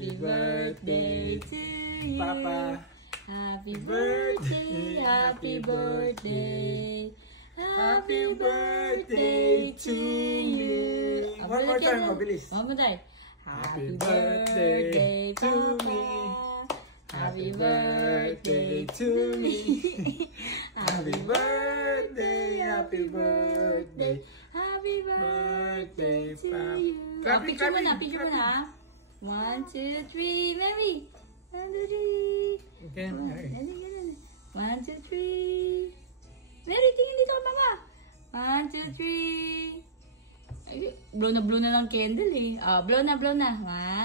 Happy birthday to you. Papa. Happy birthday, happy birthday. Happy birthday to you. One more time, mabilis. One more time. Happy birthday to me. Happy birthday to me. Happy birthday, happy birthday. Happy birthday to you. Clapping, Picture mo na, clapping, picture mo na. 1, 2, 3, Mary. 1, 2, 3. Okay. 1, 2, 3. Mary, tingin dito ka, Mama. 1, 2, 3. Ay, blow na lang candle eh. Blow na.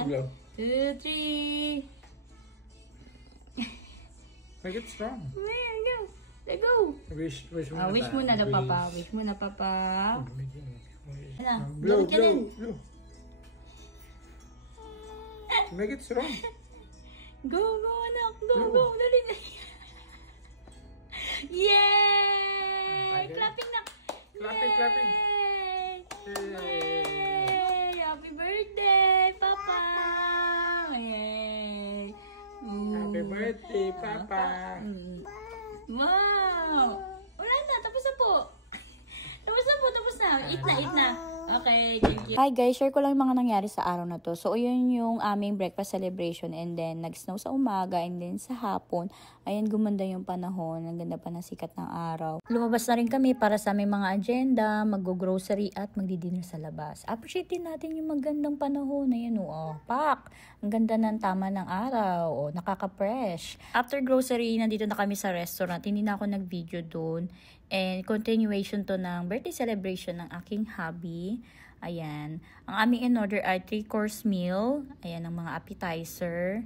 1, 2, 3. Make it strong. Let's go. Wish muna. Wish muna daw, Papa. Wish muna, Papa. Blow. Make it strong. Go, anak. Go. Dali. Yay! Clapping na. Clapping. Yay! Happy birthday, Papa. Yay! Happy birthday, Papa. Wow! Wala na, tapos na po. Tapos na. Eat na. Okay, thank you. Hi guys, share ko lang yung mga nangyari sa araw na to. So, yun yung aming breakfast celebration and then nag-snow sa umaga and then sa hapon. Ayan, gumanda yung panahon. Ang ganda pa ng sikat ng araw. Lumabas na rin kami para sa aming mga agenda, mag-grocery at magdi-dinner sa labas. Appreciate din natin yung magandang panahon. Ayan pak! Ang ganda ng tama ng araw. Nakaka-fresh. After grocery, nandito na kami sa restaurant. Hindi na ako nag-video dun. And continuation to ng birthday celebration ng aking hubby. Ayan. Ang aming in-order ay 3-course meal. Ayan, ang mga appetizer.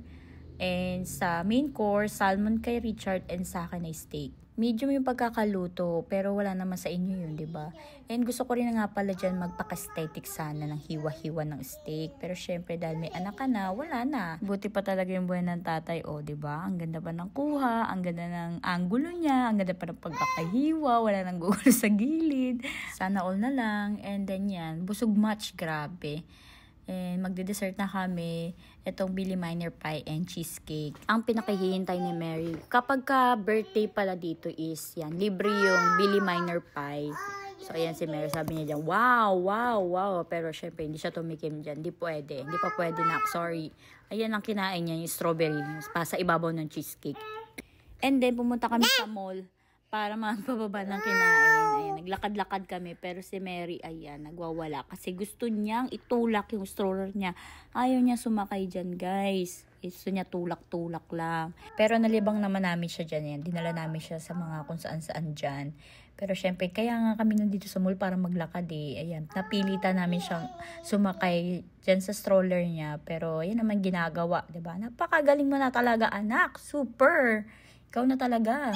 And sa main course, salmon kay Richard and sa akin ay steak. Medium yung pagkakaluto, pero wala naman sa inyo yun, diba? And gusto ko rin na nga pala dyan magpaka-aesthetic sana ng hiwa-hiwa ng steak. Pero syempre, dahil may anak ka na, wala na. Buti pa talaga yung buhay ng tatay, diba? Ang ganda pa ng kuha, ang ganda ng angulo niya, ang ganda pa ng pagkakahiwa, wala nang gugulo sa gilid. Sana all na lang. And then yan, busog much, grabe. And magde-dessert na kami itong Billy Miner pie and cheesecake. Ang pinakahihintay ni Mary, kapag ka birthday pala dito is yan, libre yung Billy Miner pie. So ayan si Mary, sabi niya dyan, wow. Pero syempre hindi siya tumikim dyan, hindi pa pwede na, sorry. Ayan ang kinain niya, yung strawberry, pa sa ibabaw ng cheesecake. And then pumunta kami sa mall para magpababa ng kinain. Ayan, naglakad-lakad kami. Pero si Mary, ayan, nagwawala. Kasi gusto niyang itulak yung stroller niya. Ayaw niya sumakay dyan, guys. Gusto niya tulak-tulak lang. Pero nalibang naman namin siya dyan. Ayan, dinala namin siya sa mga kung saan-saan dyan. Pero syempre, kaya nga kami nandito sa mall para maglakad eh. Ayan, napilitan namin siyang sumakay dyan sa stroller niya. Pero yan naman ginagawa, diba? Napakagaling mo na talaga, anak. Super! Ikaw na talaga.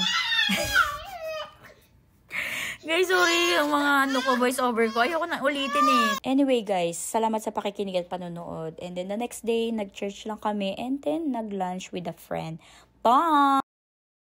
Guys, sorry, yung mga voice over ko. Ayoko na ulitin eh. Anyway guys, salamat sa pakikinig at panonood. And then the next day, nag-church lang kami and then nag-lunch with a friend. Bye!